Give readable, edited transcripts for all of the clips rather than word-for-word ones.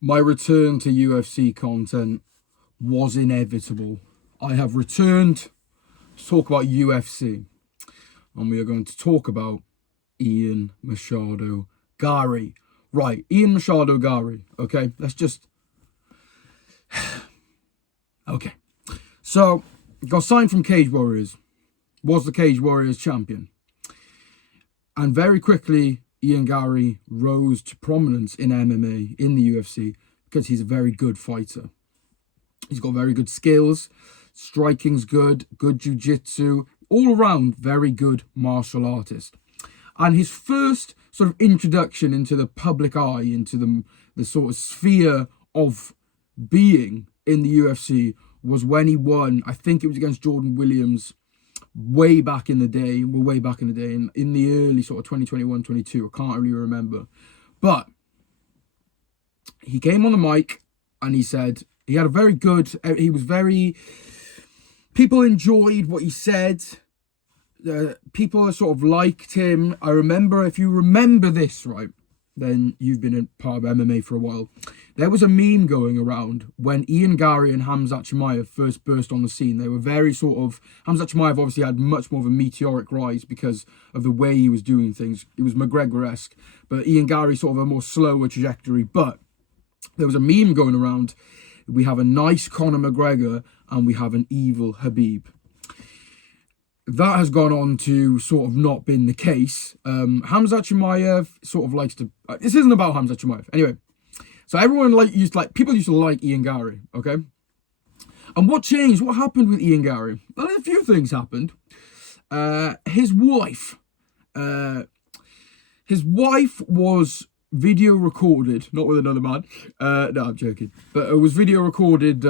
My return to UFC content was inevitable. I have returned to talk about UFC, and we are going to talk about Ian Machado Gary. Right, Ian Machado Gary. Okay, let's just. Okay. So, got signed from Cage Warriors, was the Cage Warriors champion, and very quickly Ian Gary rose to prominence in MMA, in the UFC, because he's a very good fighter. He's got very good skills, striking's good jiu-jitsu, all around very good martial artist. And his first sort of introduction into the public eye, into the sort of sphere of being in the UFC was when he won, I think it was against Jordan Williams, way back in the day, in the early sort of 2021, 22, I can't really remember. But he came on the mic and he said, he had a very good, he was very, people enjoyed what he said. People sort of liked him. I remember, if you remember this, right, then you've been a part of MMA for a while. There was a meme going around when Ian Gary and Khamzat Chimaev first burst on the scene. They were very sort of, Khamzat Chimaev obviously had much more of a meteoric rise because of the way he was doing things. It was McGregor-esque, but Ian Gary sort of a more slower trajectory. But there was a meme going around. We have a nice Conor McGregor and we have an evil Khabib. That has gone on to sort of not been the case. Khamzat Chimaev sort of likes to... this isn't about Khamzat Chimaev. Anyway, so everyone people used to like Ian Gary, okay? And what changed? What happened with Ian Gary? Well, a few things happened. His wife was video recorded, not with another man. No, I'm joking. But it was video recorded...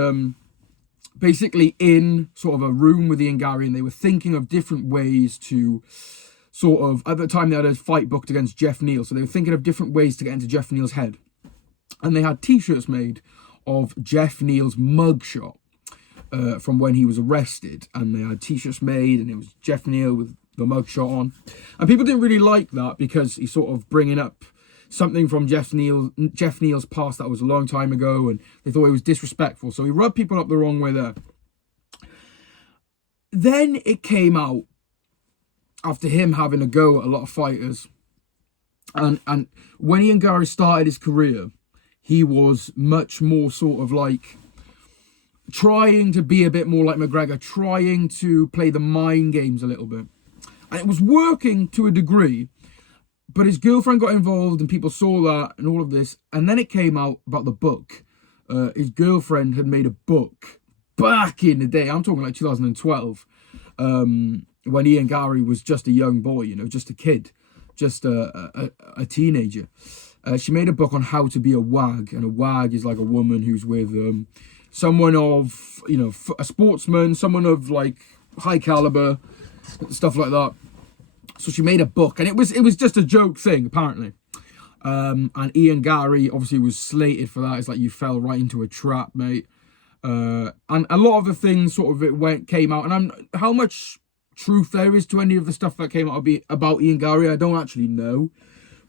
basically in sort of a room with Ian Gary, and they were thinking of different ways to sort of, at the time they had a fight booked against Jeff Neal, so they were thinking of different ways to get into Jeff Neal's head. And they had t-shirts made of Jeff Neal's mugshot from when he was arrested, and they had t-shirts made and it was Jeff Neal with the mugshot on. And people didn't really like that because he's sort of bringing up something from Jeff Neal's past that was a long time ago, and they thought it was disrespectful. So he rubbed people up the wrong way there. Then it came out after him having a go at a lot of fighters. And when Ian Gary started his career, he was much more sort of like trying to be a bit more like McGregor, trying to play the mind games a little bit. And it was working to a degree. But his girlfriend got involved and people saw that and all of this. And then it came out about the book. His girlfriend had made a book back in the day. I'm talking like 2012. When Ian Gary was just a young boy, just a kid. Just a teenager. She made a book on how to be a wag. And a wag is like a woman who's with someone of, a sportsman. Someone of like high caliber. Stuff like that. So she made a book, and it was just a joke thing, apparently. And Ian Gary obviously was slated for that. It's like, you fell right into a trap, mate. And a lot of the things sort of came out, and how much truth there is to any of the stuff that came out about Ian Gary, I don't actually know.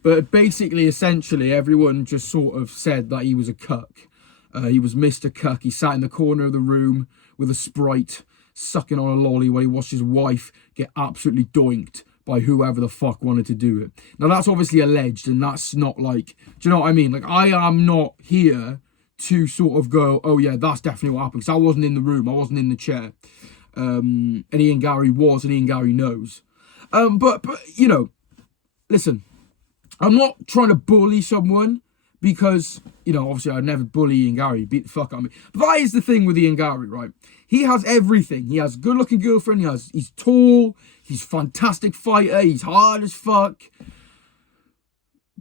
But basically, essentially, everyone just sort of said that he was a cuck. He was Mr. Cuck. He sat in the corner of the room with a Sprite, sucking on a lolly while he watched his wife get absolutely doinked by whoever the fuck wanted to do it. Now, that's obviously alleged, and that's not like... Do you know what I mean? Like, I am not here to sort of go, oh, yeah, that's definitely what happened, because I wasn't in the room, I wasn't in the chair. And Ian Gary was, and Ian Gary knows. But listen, I'm not trying to bully someone, because, obviously I'd never bully Ian Gary, beat the fuck out of me. But that is the thing with Ian Gary, right? He has everything. He has a good-looking girlfriend. He's tall. He's a fantastic fighter. He's hard as fuck.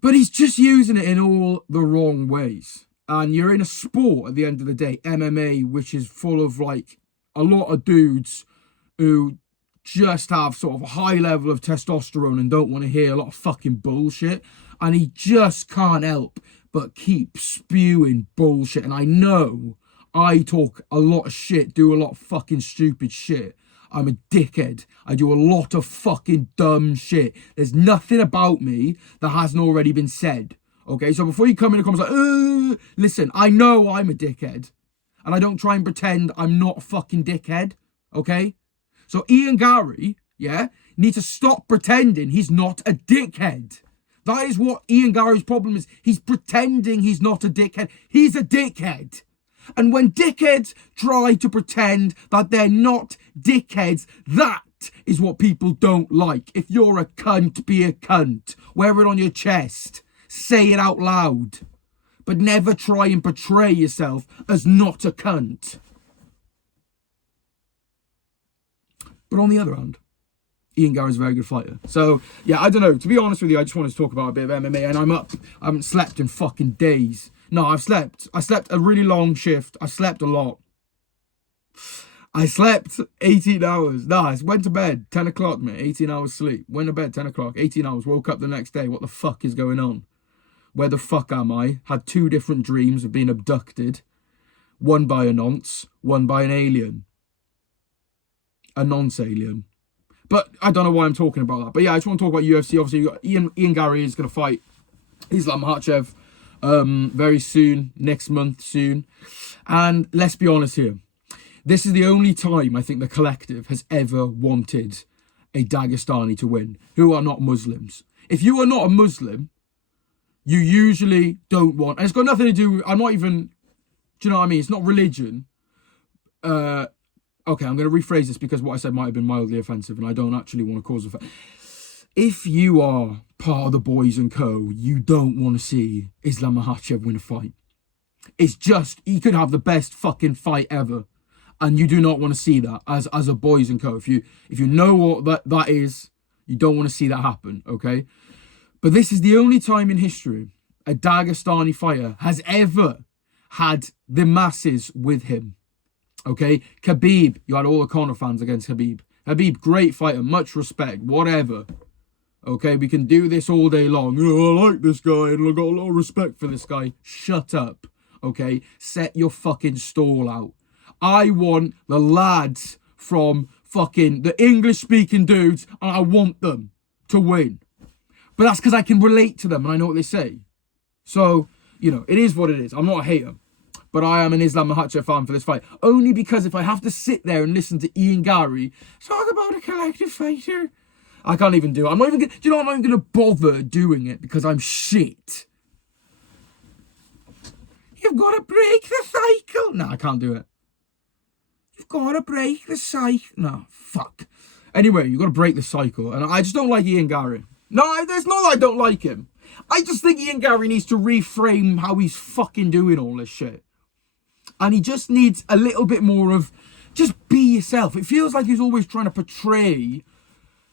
But he's just using it in all the wrong ways. And you're in a sport, at the end of the day, MMA, which is full of, like, a lot of dudes who just have sort of a high level of testosterone and don't want to hear a lot of fucking bullshit. And he just can't help but keep spewing bullshit. And I know I talk a lot of shit, do a lot of fucking stupid shit. I'm a dickhead. I do a lot of fucking dumb shit. There's nothing about me that hasn't already been said. Okay, so before you come in and comments like, listen, I know I'm a dickhead. And I don't try and pretend I'm not a fucking dickhead. Okay? So Ian Gary, yeah, needs to stop pretending he's not a dickhead. That is what Ian Gary's problem is. He's pretending he's not a dickhead. He's a dickhead. And when dickheads try to pretend that they're not dickheads, that is what people don't like. If you're a cunt, be a cunt. Wear it on your chest. Say it out loud. But never try and portray yourself as not a cunt. But on the other hand, Ian Gary's a very good fighter. So, yeah, I don't know. To be honest with you, I just wanted to talk about a bit of MMA. And I'm up. I haven't slept in fucking days. No, I've slept. I slept a really long shift. I slept a lot. I slept 18 hours. No, I went to bed 10 o'clock, mate. 18 hours sleep. Went to bed 10 o'clock. 18 hours. Woke up the next day. What the fuck is going on? Where the fuck am I? Had 2 different dreams of being abducted. One by a nonce. One by an alien. A nonce-alien. But I don't know why I'm talking about that. But yeah, I just want to talk about UFC. Obviously, you got Ian Gary is going to fight Islam Makhachev very soon, next month soon. And let's be honest here. This is the only time I think the collective has ever wanted a Dagestani to win, who are not Muslims. If you are not a Muslim, you usually don't want, and it's got nothing to do with, I'm not even, do you know what I mean? It's not religion. Okay, I'm going to rephrase this because what I said might have been mildly offensive and I don't actually want to cause offense. If you are part of the Boys and Co, you don't want to see Islam Makhachev win a fight. It's just, he could have the best fucking fight ever. And you do not want to see that as a Boys and Co. If you know what that is, you don't want to see that happen, okay? But this is the only time in history a Dagestani fighter has ever had the masses with him. Okay, Khabib, you had all the Conor fans against Khabib. Khabib, great fighter, much respect, whatever. Okay, we can do this all day long. Oh, I like this guy and I got a lot of respect for this guy. Shut up, okay? Set your fucking stall out. I want the lads from fucking the English-speaking dudes and I want them to win. But that's because I can relate to them and I know what they say. So, you know, it is what it is. I'm not a hater. But I am an Islam Makhachev fan for this fight. Only because if I have to sit there and listen to Ian Gary talk about a collective fighter, I can't even do it. I'm not even gonna, do you know what? I'm not even going to bother doing it because I'm shit. You've got to break the cycle. No, I can't do it. You've got to break the cycle. No, fuck. Anyway, you've got to break the cycle. And I just don't like Ian Gary. No, it's not that I don't like him. I just think Ian Gary needs to reframe how he's fucking doing all this shit. And he just needs a little bit more of just be yourself. It feels like he's always trying to portray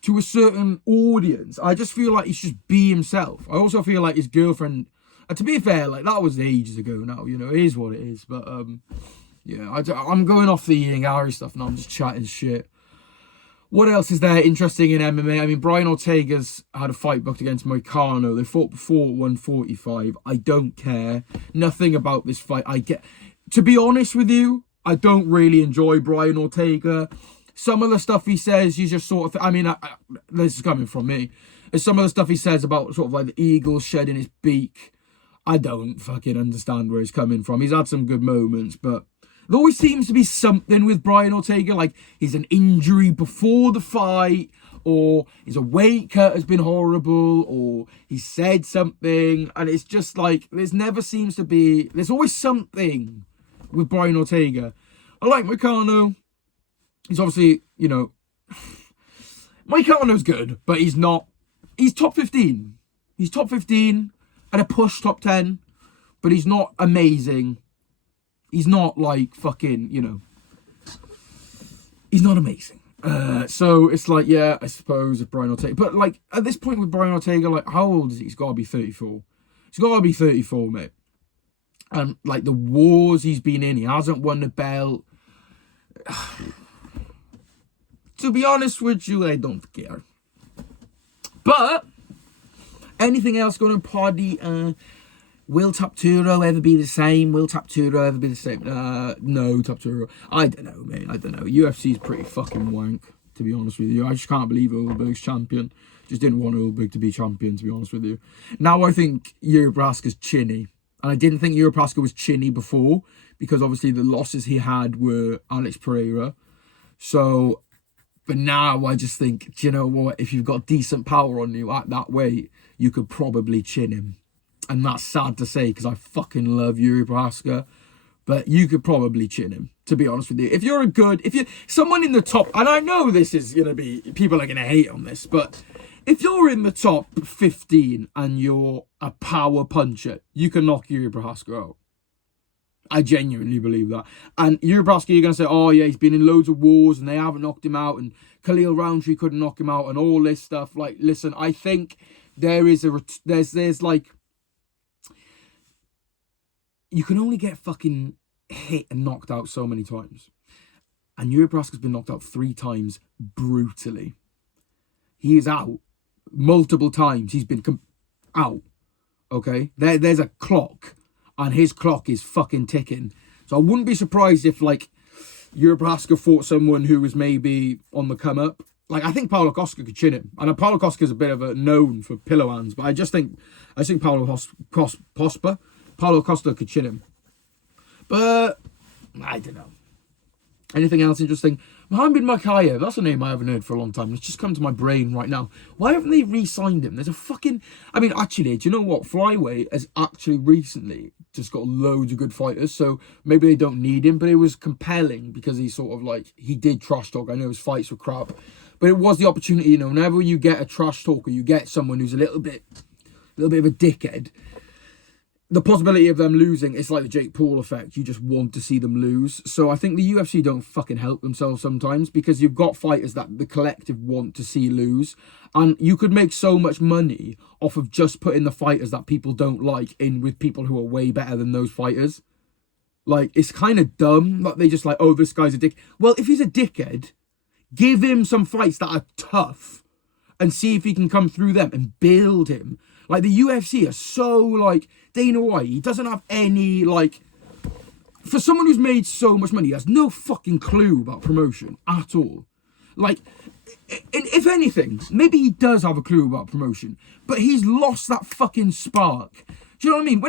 to a certain audience. I just feel like he should just be himself. I also feel like his girlfriend, to be fair, like that was ages ago now, you know, it is what it is. But yeah, I'm going off the Ian Gary stuff now. I'm just chatting shit. What else is there interesting in MMA? I mean, Brian Ortega's had a fight booked against Moicano. They fought before at 145. I don't care. Nothing about this fight. To be honest with you, I don't really enjoy Brian Ortega. Some of the stuff he says, you just sort of, this is coming from me. There's some of the stuff he says about sort of like the eagle shedding his beak. I don't fucking understand where he's coming from. He's had some good moments, but there always seems to be something with Brian Ortega, like he's an injury before the fight, or his weight cut has been horrible, or he said something, and it's just like, there's always something with Brian Ortega. I like Moicano. He's obviously, you know, Moicano's good, but he's top 15. He's top 15 at a push top 10, but he's not amazing. He's not like fucking, you know, he's not amazing. So it's like, yeah, I suppose if Brian Ortega, but like at this point with Brian Ortega, like how old is he? He's got to be 34. He's got to be 34, mate. And like the wars he's been in, he hasn't won the belt. To be honest with you, I don't care. But anything else going on party? Will Tapturo ever be the same? No, Tapturo. I don't know, mate. I don't know. UFC's pretty fucking wank. to be honest with you. I just can't believe Ulberg's champion. Just didn't want Ulberg to be champion, to be honest with you. Now I think Yuri Prochazka's chinny. And I didn't think Yuri Prochazka was chinny before, because obviously the losses he had were Alex Pereira. So, but now I just think, do you know what? If you've got decent power on you at that weight, you could probably chin him. And that's sad to say, because I fucking love Yuri Prochazka. But you could probably chin him, to be honest with you. If you're someone in the top, and I know this is going to be, people are going to hate on this, but if you're in the top 15 and you're a power puncher, you can knock Yuri Prochazka out. I genuinely believe that. And Yuri Prochazka, you're going to say, oh yeah, he's been in loads of wars and they haven't knocked him out, and Khalil Roundtree couldn't knock him out and all this stuff. Like, listen, I think there's like, you can only get fucking hit and knocked out so many times. And Yuri Prochazka's been knocked out 3 times brutally. He is out multiple times. He's been out. Okay? There's a clock. And his clock is fucking ticking. So I wouldn't be surprised if, like, Yuri Prochazka fought someone who was maybe on the come up. Like, I think Paulo Costa could chin him. And Paulo Costa is a bit of a known for pillow hands. But I think Paulo Costa could chin him. But I don't know. Anything else interesting? Mohamed Makhachev, that's a name I haven't heard for a long time. It's just come to my brain right now. Why haven't they re-signed him? There's a fucking... I mean, actually, do you know what? Flyweight has actually recently just got loads of good fighters, so maybe they don't need him, but it was compelling because he sort of like... He did trash talk. I know his fights were crap, but it was the opportunity, you know, whenever you get a trash talker, you get someone who's a little bit of a dickhead. The possibility of them losing, it's like the Jake Paul effect. You just want to see them lose. So I think the UFC don't fucking help themselves sometimes, because you've got fighters that the collective want to see lose. And you could make so much money off of just putting the fighters that people don't like in with people who are way better than those fighters. Like, it's kind of dumb that they just like, oh, this guy's a dick. Well, if he's a dickhead, give him some fights that are tough and see if he can come through them and build him. Like, the UFC are so, like, Dana White, he doesn't have any, like... For someone who's made so much money, he has no fucking clue about promotion at all. Like, if anything, maybe he does have a clue about promotion, but he's lost that fucking spark. Do you know what I mean?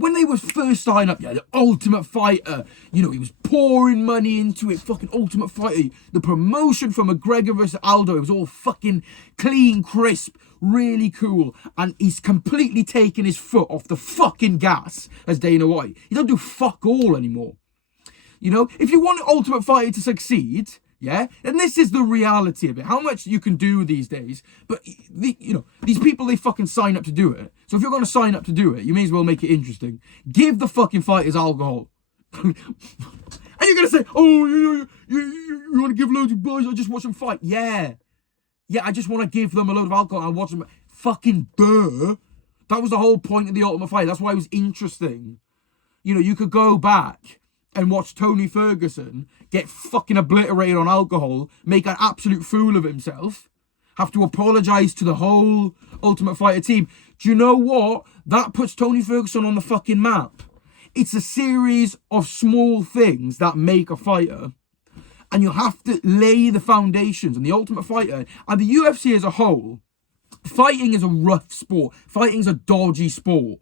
When they were first starting up, yeah, the Ultimate Fighter, you know, he was pouring money into it, fucking Ultimate Fighter. The promotion for McGregor versus Aldo, it was all fucking clean, crisp, really cool. And he's completely taken his foot off the fucking gas as Dana White. He don't do fuck all anymore. You know, if you want Ultimate Fighter to succeed, yeah, and this is the reality of it. How much you can do these days, but you know, these people, they fucking sign up to do it. So if you're going to sign up to do it, you may as well make it interesting. Give the fucking fighters alcohol. And you're going to say, oh, you want to give loads of boys, I just watch them fight. Yeah, I just want to give them a load of alcohol and watch them. Fucking duh. That was the whole point of the Ultimate Fight. That's why it was interesting. You know, you could go back and watch Tony Ferguson get fucking obliterated on alcohol, make an absolute fool of himself, have to apologise to the whole Ultimate Fighter team. Do you know what? That puts Tony Ferguson on the fucking map. It's a series of small things that make a fighter. And you have to lay the foundations. And the Ultimate Fighter and the UFC as a whole, fighting is a rough sport. Fighting's a dodgy sport.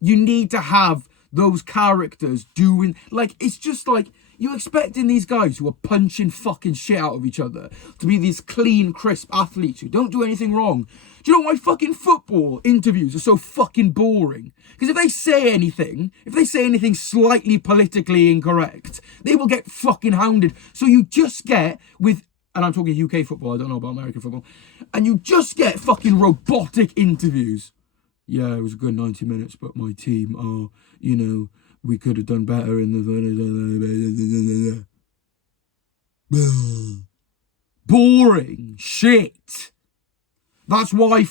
You need to have those characters doing, like, it's just like, you're expecting these guys who are punching fucking shit out of each other to be these clean, crisp athletes who don't do anything wrong. Do you know why fucking football interviews are so fucking boring? Because if they say anything slightly politically incorrect, they will get fucking hounded. So you just get with, and I'm talking UK football, I don't know about American football, and you just get fucking robotic interviews. Yeah, it was a good 90 minutes, but my team, you know, we could have done better in the... Boring shit. That's why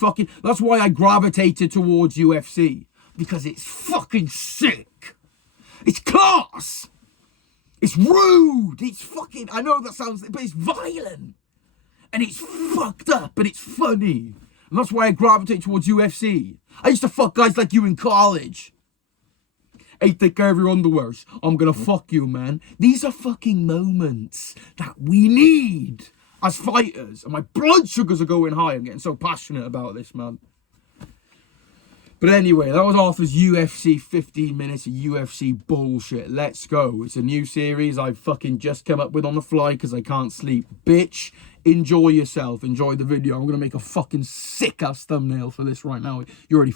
I gravitated towards UFC. Because it's fucking sick. It's class. It's rude. It's fucking, I know that sounds, but it's violent. And it's fucked up, but it's funny. And that's why I gravitate towards UFC. I used to fuck guys like you in college. Hey, take care of your underwears. I'm gonna fuck you, man. These are fucking moments that we need. as fighters, and my blood sugars are going high. I'm getting so passionate about this, man. But anyway, that was Arthur's UFC 15 minutes of UFC bullshit. Let's go. It's a new series I've fucking just come up with on the fly because I can't sleep. Bitch, enjoy yourself. Enjoy the video. I'm going to make a fucking sick-ass thumbnail for this right now. You already